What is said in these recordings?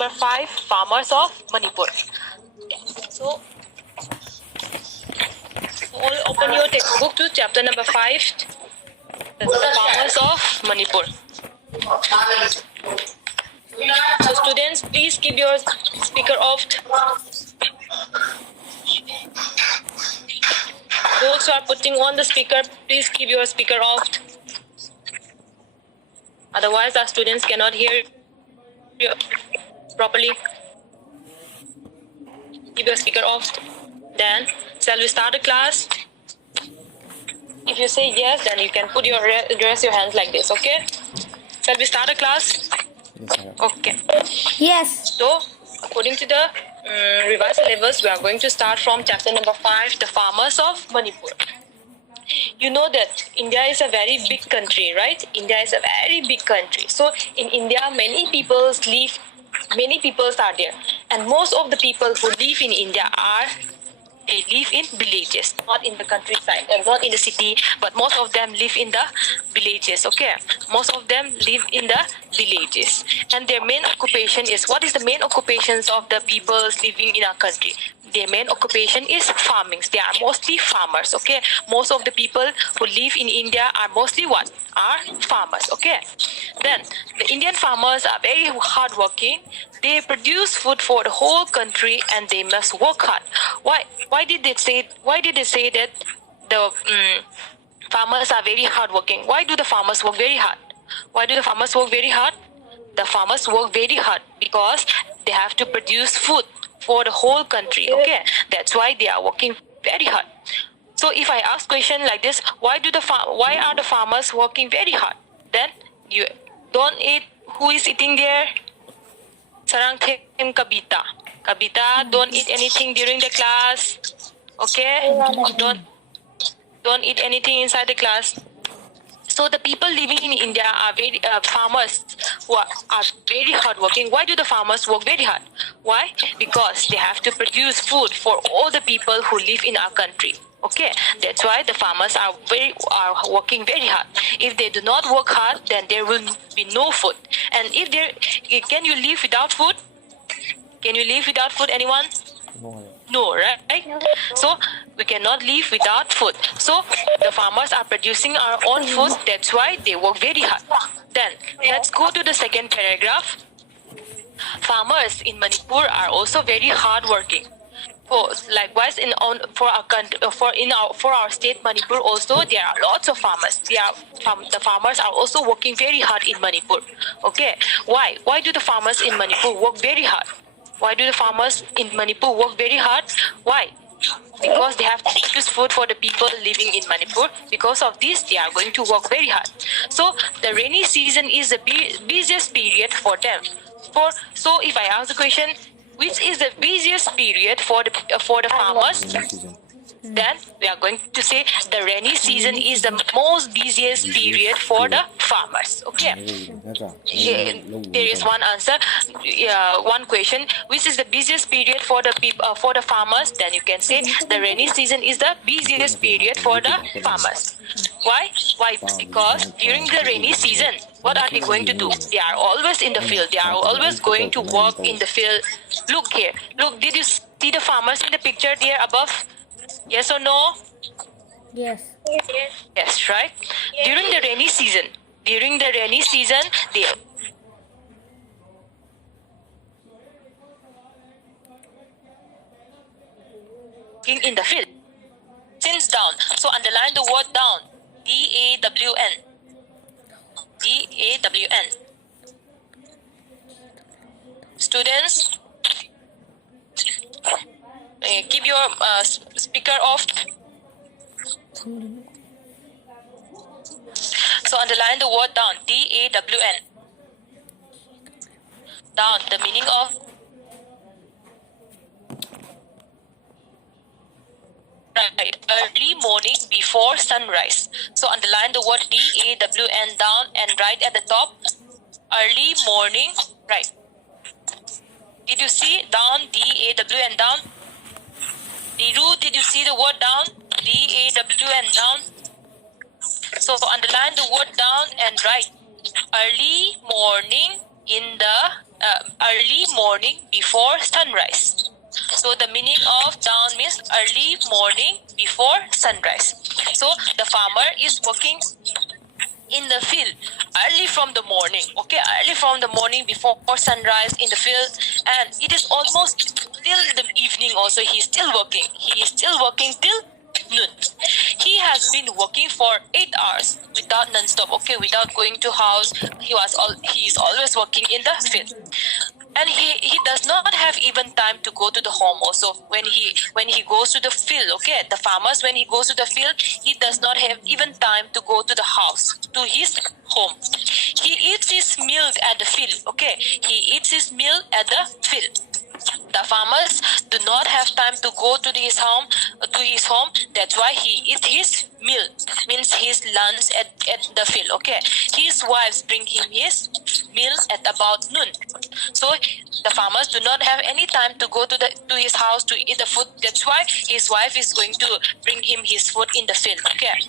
number 5, Farmers of Manipur. So, all open your textbook to chapter number 5, the Farmers of Manipur. So, students, please keep your speaker off. Those who are putting on the speaker, please keep your speaker off. Otherwise, our students cannot hear you properly. Keep your speaker off. Then, shall we start the class? If you say yes, then you can put your raise your hands like this. Okay? Shall we start the class? Okay. Yes. So, according to the revised syllabus, we are going to start from chapter number 5, the Farmers of Manipur. You know that India is a very big country, right? India is a very big country. So, in India, many people are there. And most of the people who live in India they live in villages, not in the countryside and not in the city, but most of them live in the villages, okay? Most of them live in the villages. And their main occupation is, what is the main occupations of the people living in our country? Their main occupation is farming. They are mostly farmers, okay? Most of the people who live in India are mostly what? Are farmers, okay? Then, the Indian farmers are very hardworking. They produce food for the whole country and they must work hard. Why did they say that the farmers are very hardworking? Why do the farmers work very hard? Why do the farmers work very hard? The farmers work very hard because they have to produce food for the whole country, okay? That's why they are working very hard. So if I ask question like this, why are the farmers working very hard? Then you don't eat. Who is eating there? Sarang them Kabita. Kabita, don't eat anything during the class. Okay? Don't eat anything inside the class. So the people living in India are very farmers who are very hardworking. Why do the farmers work very hard? Why? Because they have to produce food for all the people who live in our country. Okay, that's why the farmers are working very hard. If they do not work hard, then there will be no food. And can you live without food? Can you live without food, anyone? No, right? So we cannot live without food. So the farmers are producing our own food. That's why they work very hard. Then let's go to the second paragraph. Farmers in Manipur are also very hardworking. Likewise, for our state Manipur also there are lots of farmers. The farmers are also working very hard in Manipur. Okay, why? Why do the farmers in Manipur work very hard? Why do the farmers in Manipur work very hard? Why? Because they have to produce food for the people living in Manipur. Because of this, they are going to work very hard. So the rainy season is the busiest period for them. So if I ask the question, which is the busiest period for the farmers? Then we are going to say the rainy season is the most busiest period for the farmers. Okay. There is one answer, one question. Which is the busiest period for the farmers? Then you can say the rainy season is the busiest period for the farmers. Why? Why? Because during the rainy season, what are they going to do? They are always in the field. They are always going to work in the field. Look here. Look, did you see the farmers in the picture there above? Yes or no? Yes. Yes, right? During the rainy season, they in the field. Since down. So underline the word down. D-A-W-N. D-A-W-N. Students, keep your speaker off. So underline the word down. D-A-W-N. Down. The meaning of right. Early morning before sunrise. So underline the word D-A-W-N down and write at the top. Early morning. Right. Did you see down? D-A-W-N down. Diru, did you see the word down? D-A-W-N down. So underline the word down and write early morning in the early morning before sunrise. So the meaning of dawn means early morning before sunrise. So the farmer is working in the field early from the morning, okay, early from the morning before sunrise in the field, and it is almost till the evening also. He is still working. He is still working till noon. He has been working for 8 hours without non-stop, okay, without going to house. He is always working in the field, and he does not have even time to go to the home also. When he goes to the field, okay, the farmers, when he goes to the field, he does not have even time to go to the house, to his home. He eats his meal at the field, okay, he eats his meal at the field. The farmers do not have time to go to his home. That's why he eats his meal, means his lunch at the field, okay. His wives bring him his meal at about noon. So the farmers do not have any time to go to his house to eat the food. That's why his wife is going to bring him his food in the field, okay.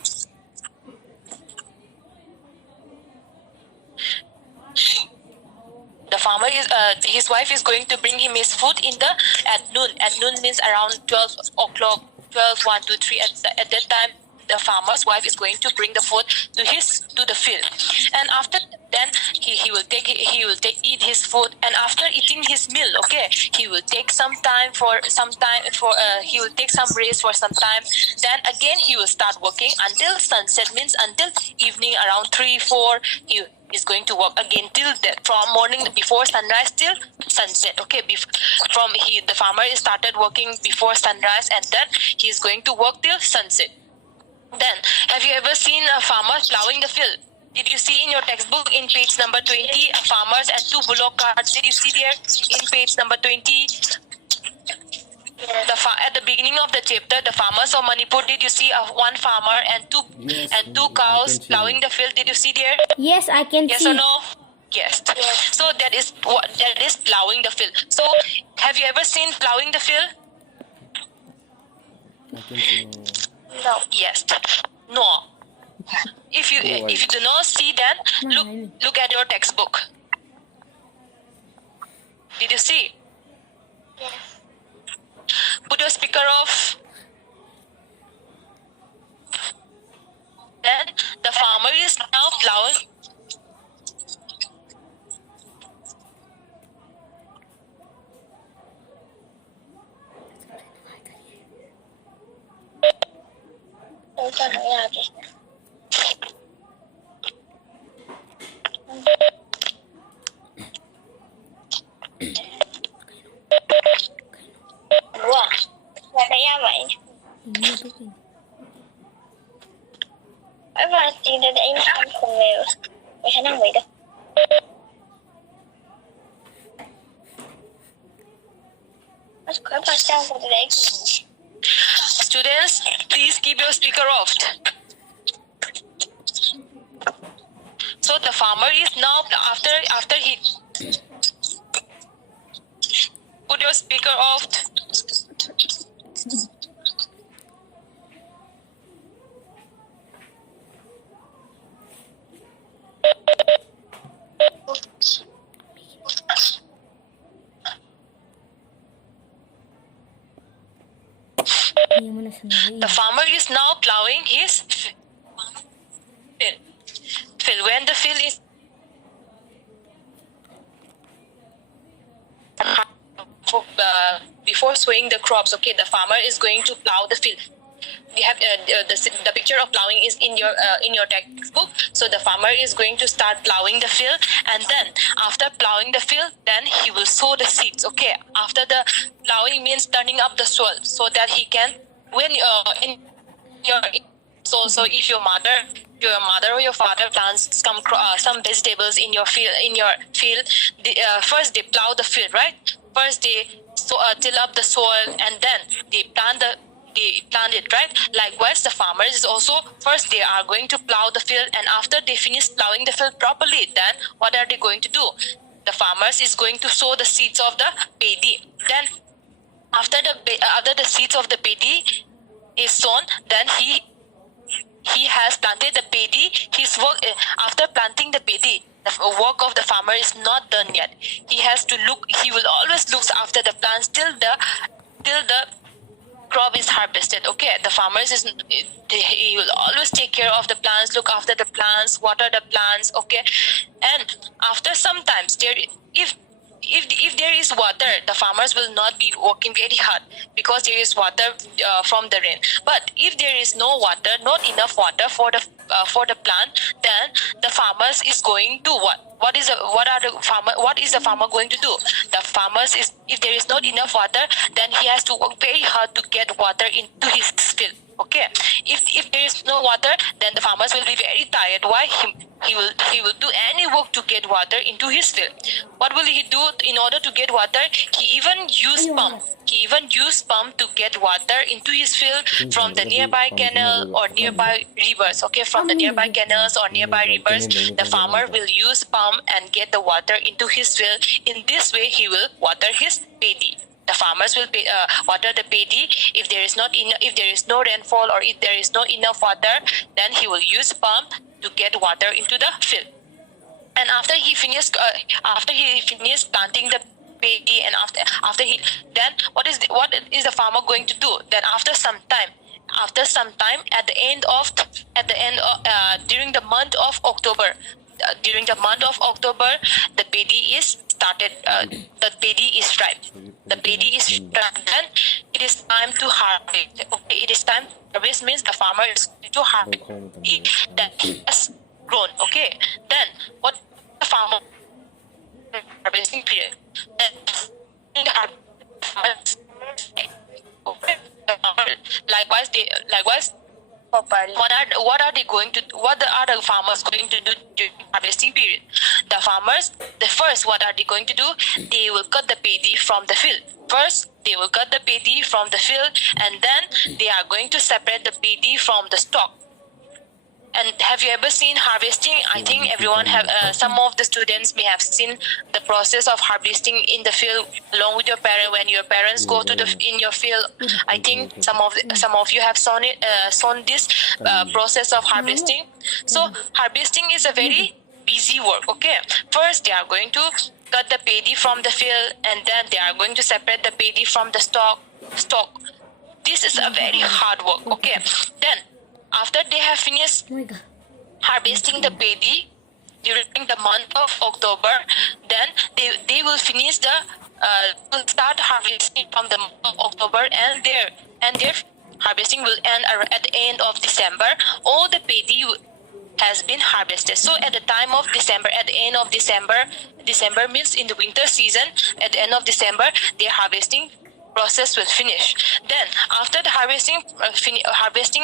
The farmer is his wife is going to bring him his food at noon. At noon means around 12 o'clock, 12, 1, 2, 3. At that time, the farmer's wife is going to bring the food to the field, and after then he will eat his food, and after eating his meal, okay, he will take some he will take some rest for some time. Then again he will start working until sunset, means until evening around 3, 4. He is going to work again till that, from morning before sunrise till sunset, okay. The farmer started working before sunrise, and then he is going to work till sunset. Then, have you ever seen a farmer plowing the field? Did you see in your textbook in page number 20, farmers and 2 bullock carts? Did you see there in page number 20? At the beginning of the chapter, the farmers of Manipur, did you see one farmer and two cows plowing the field? Did you see there? Yes, I can Yes see. or no? Yes. So that is plowing the field. So have you ever seen plowing the field? I can see. No. Yes. No. If you do not see, then look at your textbook. Did you see? Yes. Put your speaker off. Then the farmer is now plowing. Tôi cho nó làm đi. Đúng à? Là thấy ra vậy. Ở vào thì để em ăn cùng nghèo. Vậy khả năng vậy đâu. Mas có bao sao của để Students, please keep your speaker off. So the farmer is now after he put your speaker off. The farmer is now plowing his field. When the field is before sowing the crops, okay, the farmer is going to plow the field. We have the picture of plowing is in your textbook. So the farmer is going to start plowing the field, and then after plowing the field, then he will sow the seeds. Okay, after the plowing means turning up the soil so that he can so if your mother or your father plants some vegetables in your field, first they plow the field, right? First they till up the soil, and then they plant it, right? Likewise, the farmers is also first they are going to plow the field, and after they finish plowing the field properly, then what are they going to do? The farmers is going to sow the seeds of the paddy. Then after the seeds of the paddy is sown, then he has planted the paddy. His work after planting the paddy, The work of the farmer is not done yet. He has to look. He will always look after the plants till the crop is harvested. Okay, the farmers is he will always take care of the plants, look after the plants, water the plants. Okay, and after sometimes there if there is water, the farmers will not be working very hard because there is water from the rain. But if there is no water, not enough water for the plant, then the farmers is going to what is the farmer going to do? The farmers is, if there is not enough water, then he has to work very hard to get water into his field. Okay, if there is no water, then the farmers will be very tired. Why? He will do any work to get water into his field. What will he do in order to get water? He even use pump to get water into his field from the nearby canal or nearby rivers. Okay, from the nearby canals or nearby rivers, the farmer will use pump and get the water into his field. In this way, he will water his paddy. The farmers will water the paddy. If there is no rainfall or if there is not enough water, then he will use pump to get water into the field. And after he finished planting the paddy, and what is the farmer going to do? Then after some time, during the month of October, the paddy is started. The paddy is ripe. The paddy is ripe. Then it is time to harvest. Okay, it is time to harvest means the farmer is going to harvest that has grown. Okay, then what the farmer harvesting period? Then in the harvest, okay, likewise. What are the farmers going to do during harvesting period? What are they going to do? They will cut the paddy from the field. First, they will cut the paddy from the field, and then they are going to separate the paddy from the stalk. And have you ever seen harvesting? I think everyone some of the students may have seen the process of harvesting in the field along with your parents. When your parents go to in your field, I think some of you have seen this process of harvesting. So harvesting is a very busy work. Okay, first they are going to cut the paddy from the field, and then they are going to separate the paddy from the stalk. This is a very hard work. Okay, then after they have finished harvesting the paddy during the month of October, then they will finish will start harvesting from the month of October, and their harvesting will end at the end of December. All the paddy has been harvested. So at the time of December, at the end of December means in the winter season, at the end of December, their harvesting process will finish. Then after the harvesting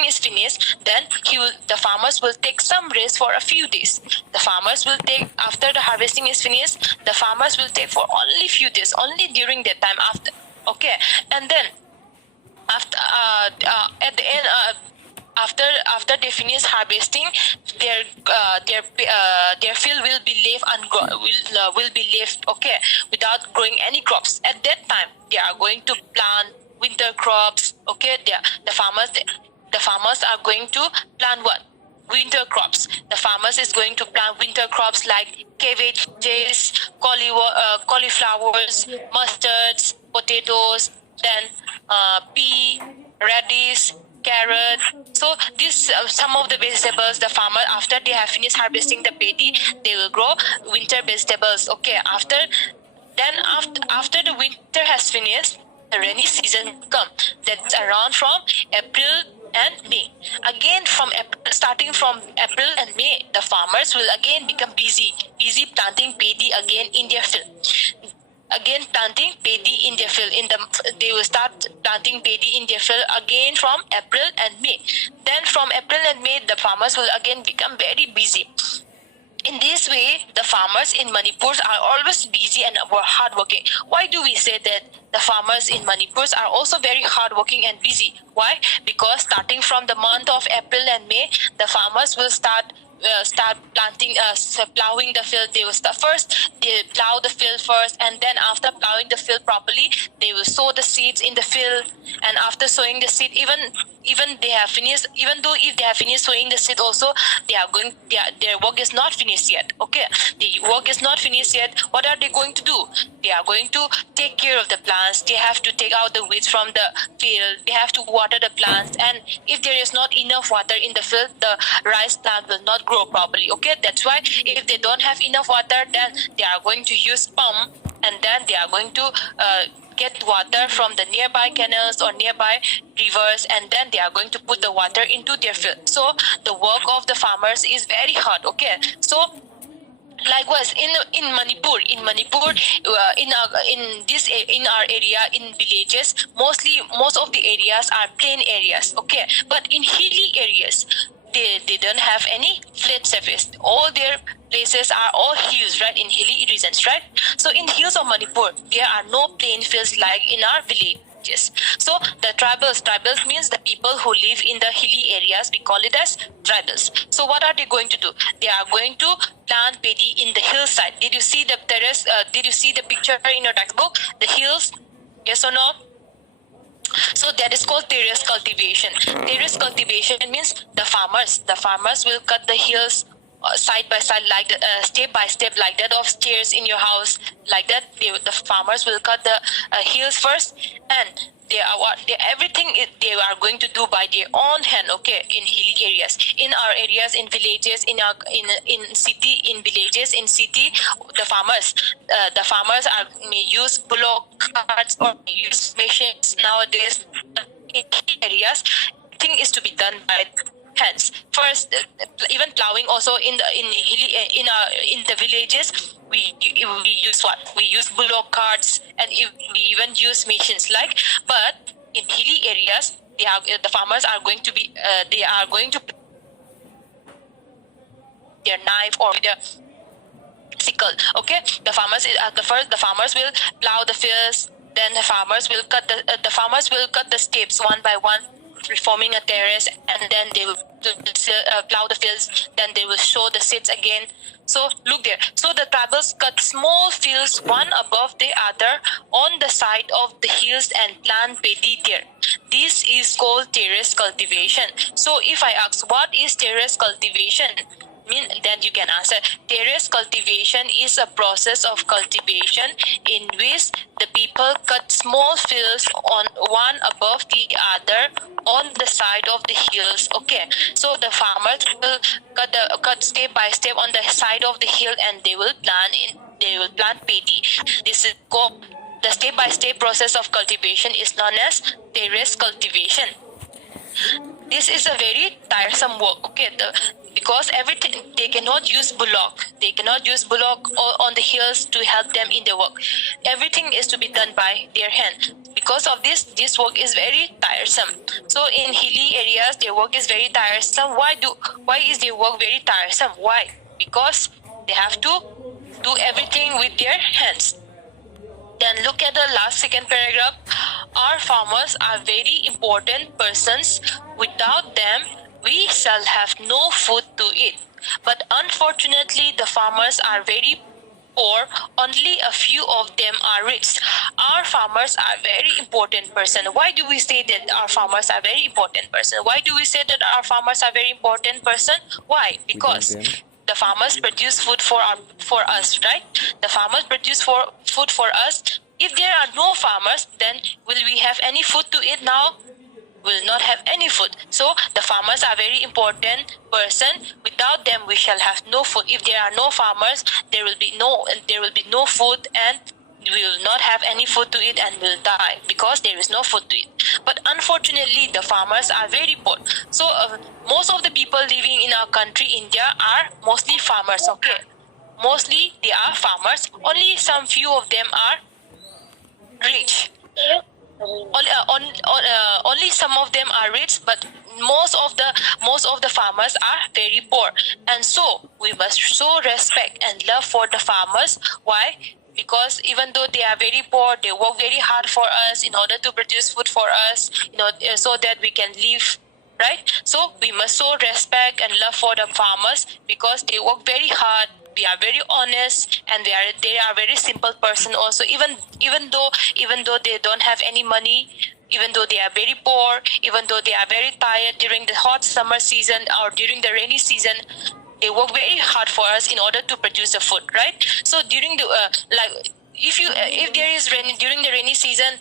is finished, then the farmers will take some rest for a few days. After the harvesting is finished, the farmers will take for only few days, only during that time after. Okay, and then after at the end after they finish harvesting, their field will be left okay, without growing any crops. At that time, they are going to plant winter crops. Okay, the farmers are going to plant what? Winter crops. The farmers is going to plant winter crops like cabbages, cauliflowers, mustards, potatoes, then pea, radish, carrot. So these some of the vegetables the farmer, after they have finished harvesting the paddy, they will grow winter vegetables. Okay, after the winter has finished, the rainy season will come. That's around from April and May. Again, starting from April and May, the farmers will again become busy planting paddy again in their field. They will start planting paddy in their field again from April and May. Then from April and May, the farmers will again become very busy. In this way, the farmers in Manipur are always busy and hardworking. Why do we say that the farmers in Manipur are also very hardworking and busy? Why? Because starting from the month of April and May, the farmers will start start plowing the field. They will start first. They plow the field first, and then after plowing the field properly, they will sow the seeds in the field. And after sowing the seed, even they have finished. Even though if they have finished sowing the seed, also they are going. Their work is not finished yet. Okay, the work is not finished yet. What are they going to do? They are going to take care of the plants. They have to take out the weeds from the field. They have to water the plants, and if there is not enough water in the field, the rice plant will not grow properly. Okay, that's why if they don't have enough water, then they are going to use pump, and then they are going to get water from the nearby canals or nearby rivers, and then they are going to put the water into their field. So the work of the farmers is very hard. Okay, so likewise in Manipur, in our area, in villages, most of the areas are plain areas. Okay, but in hilly areas, they don't have any flat surface. All their places are all hills, right? In hilly regions, right? So in hills of Manipur, there are no plain fields like in our villages. So the tribals means the people who live in the hilly areas. We call it as tribals. So what are they going to do? They are going to plant paddy in the hillside. Did you see the terrace? Did you see the picture in your textbook? The hills? Yes or no? So that is called terrace cultivation. Terrace cultivation means the farmers will cut the hills side by side, like step by step, like that of stairs in your house, like that. The farmers will cut the hills first, and everything they are going to do by their own hand. Okay, in hilly areas, in our areas, in villages, in city, in villages, in city, the farmers may use bullock carts or may use machines nowadays. In hilly areas, thing is to be done by hands first. Even plowing also in the villages, we use what? We use bullock carts, and we even use machines like. But in hilly areas, the farmers are going to be they are going to their knife or their sickle. Okay, the farmers will plow the fields. Then the farmers will cut the steps one by one, forming a terrace, and then they will plow the fields. Then they will sow the seeds again. So look there. So the tribals cut small fields one above the other on the side of the hills and plant paddy there. This is called terrace cultivation. So if I ask what is terrace cultivation, then you can answer. Terrace cultivation is a process of cultivation in which the people cut small fields on one above the other on the side of the hills. Okay, so the farmers will cut step by step on the side of the hill, and they will plant paddy. This is called the step by step process of cultivation is known as terrace cultivation. This is a very tiresome work. Okay, because everything they cannot use bullock. They cannot use bullock on the hills to help them in their work. Everything is to be done by their hand. Because of this work is very tiresome. So in hilly areas, their work is very tiresome. Why is their work very tiresome? Why? Because they have to do everything with their hands. Then look at the last second paragraph. Our farmers are very important persons. Without them, we shall have no food to eat. But unfortunately, the farmers are very poor. Only a few of them are rich. Our farmers are very important person. Why do we say that our farmers are very important person? Why do we say that our farmers are very important person? Why? Because the farmers produce food for us, right? The farmers produce food for us. If there are no farmers, then will we have any food to eat now? Will not have any food. So the farmers are very important person. Without them, we shall have no food. If there are no farmers, there will be no food, and we will not have any food to eat and will die because there is no food to eat. But unfortunately, the farmers are very poor. So most of the people living in our country, India, are mostly farmers. Okay, mostly they are farmers. Only some few of them are rich. Only some of them are rich, but most of the farmers are very poor. And so we must show respect and love for the farmers. Why? Because even though they are very poor, they work very hard for us in order to produce food for us, so that we can live right? So we must show respect and love for the farmers because they work very hard. They are very honest, and they are very simple person also. Even though they don't have any money, even though they are very poor, even though they are very tired during the hot summer season or during the rainy season, they work very hard for us in order to produce the food, right? So during the like if there is rain during the rainy season,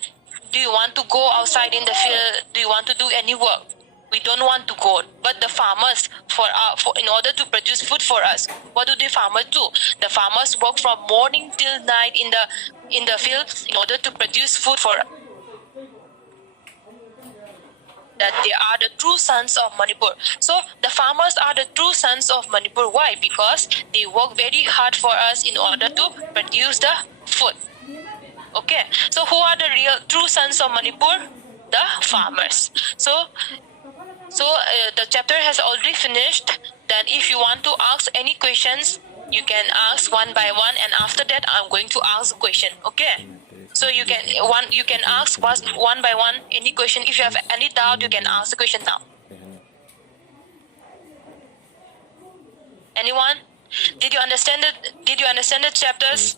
do you want to go outside in the field? Do you want to do any work? We don't want to go, but the farmers for in order to produce food for us, what do the farmers do? The farmers work from morning till night in the field in order to produce food for us. That they are the true sons of Manipur. So the farmers are the true sons of Manipur. Why? Because they work very hard for us in order to produce the food. Okay. So who are the real true sons of Manipur? The farmers. So the chapter has already finished. Then if you want to ask any questions, you can ask one by one, and after that I'm going to ask a question. Okay. So you can ask one by one any question. If you have any doubt, you can ask the question now. Anyone? Did you understand the chapters?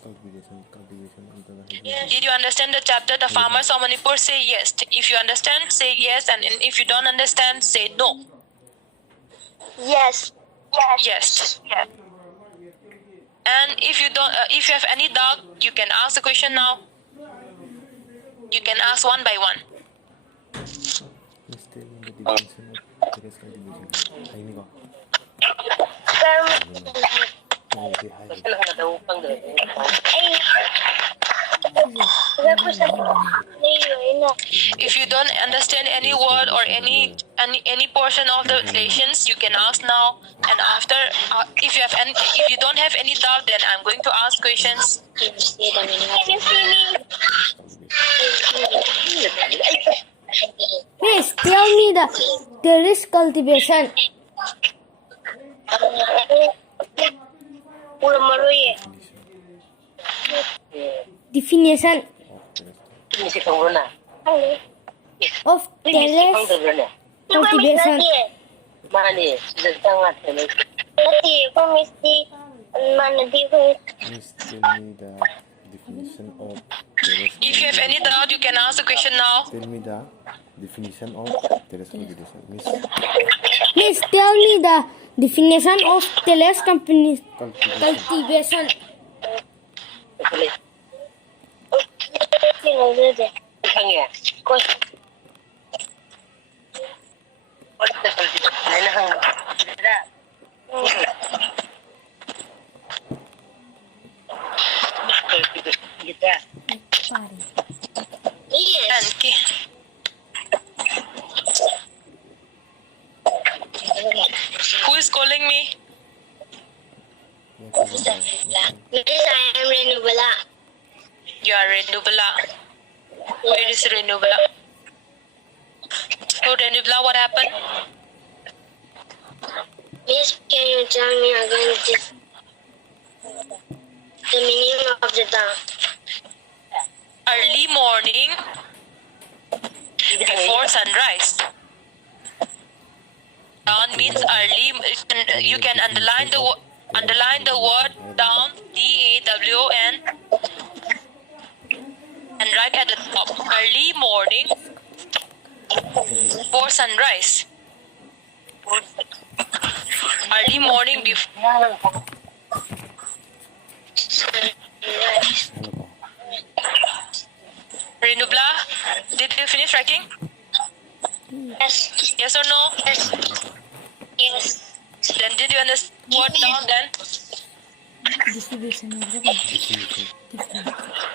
Did you understand the chapter? The farmers of Manipur, say yes. If you understand, say yes, and if you don't understand, say no. Yes. Yes. And if you have any doubt, you can ask the question now. You can ask one by one. If you don't understand any word or any portion of the relations, you can ask now. And after, if you don't have any doubt, then I'm going to ask questions. Can you see me? Miss, tell me the terrace cultivation. Definition of terrace cultivation. If you have any doubt, you can ask the question now. Tell me the definition of terrace cultivation. Miss, tell me the definition of terrace cultivation. Who is calling me? Yes, I am Renubala. You are Renubala. Where is Renubala? So Renubala, what happened? Miss, can you tell me again the meaning of the dawn? Early morning before sunrise. Dawn means early. You can underline the word dawn, DAWN, and write at the top. Early morning before sunrise. Early morning before. Renubla, did you finish writing? Yes. Yes or no? Yes. Then did you understand what down then? Distribution of the Definition.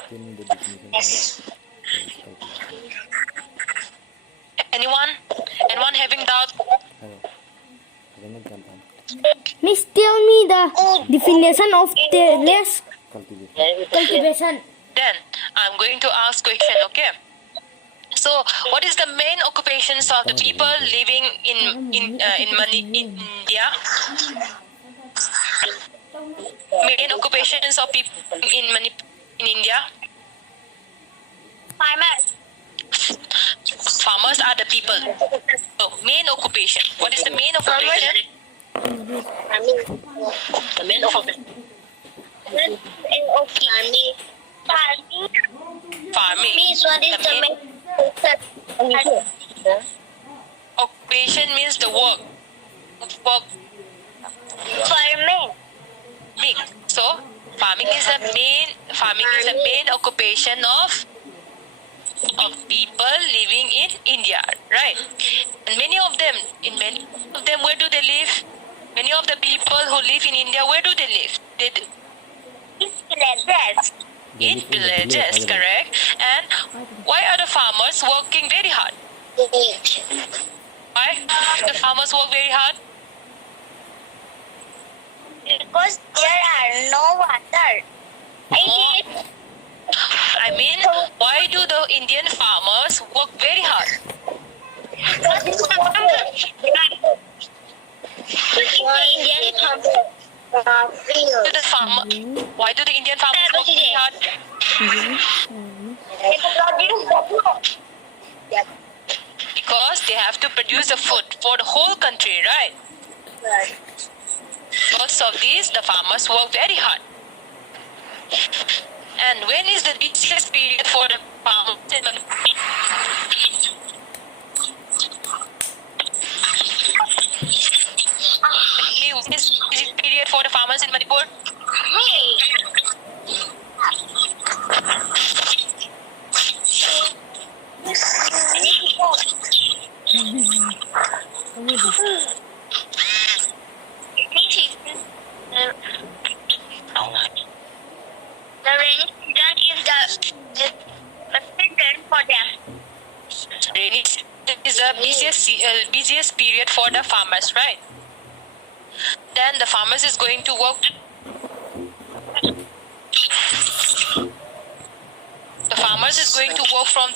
Tell me the definition of terrace cultivation. Anyone having doubt? Miss, tell me the definition of terrace cultivation. Then I'm going to ask question, okay? So, what is the main occupations of the people living in India? Main occupations of people in India? Farmers. Farmers are the people. So, main occupation. What is the main occupation? The main occupation. Farming. Means what is the main Occupation means the work. Work. farming? So, farming is the main occupation of people living in India, right? And many of them, where do they live? Many of the people who live in India, where do they live? In villages, correct? And why are the farmers working very hard? Why the farmers work very hard? Because there are no water. I mean, why do the Indian farmers work very hard? Why do the Indian farmers work very hard? Because they have to produce the food for the whole country, right? Because of this, the farmers work very hard. And when is the busiest period for the farmers in Manipur? When is the busiest period for the farmers in Manipur? The rainy season is the season for them. Rainy season is the busiest period for the farmers, right? Then the farmers is going to work. The farmers is going to work from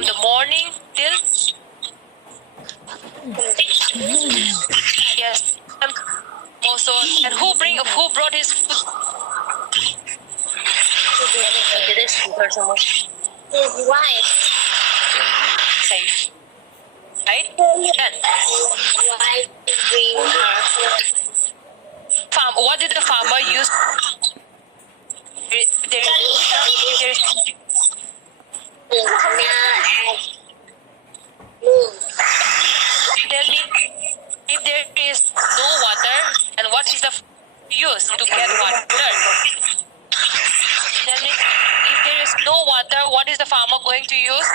the morning till yes. Also, and who brought his food? His wife. Safe. Right? And Wife bring her food. what did the farmer use? Tell me, if there is no water, and what is the use to get water? Tell me, if there is no water, what is the farmer going to use?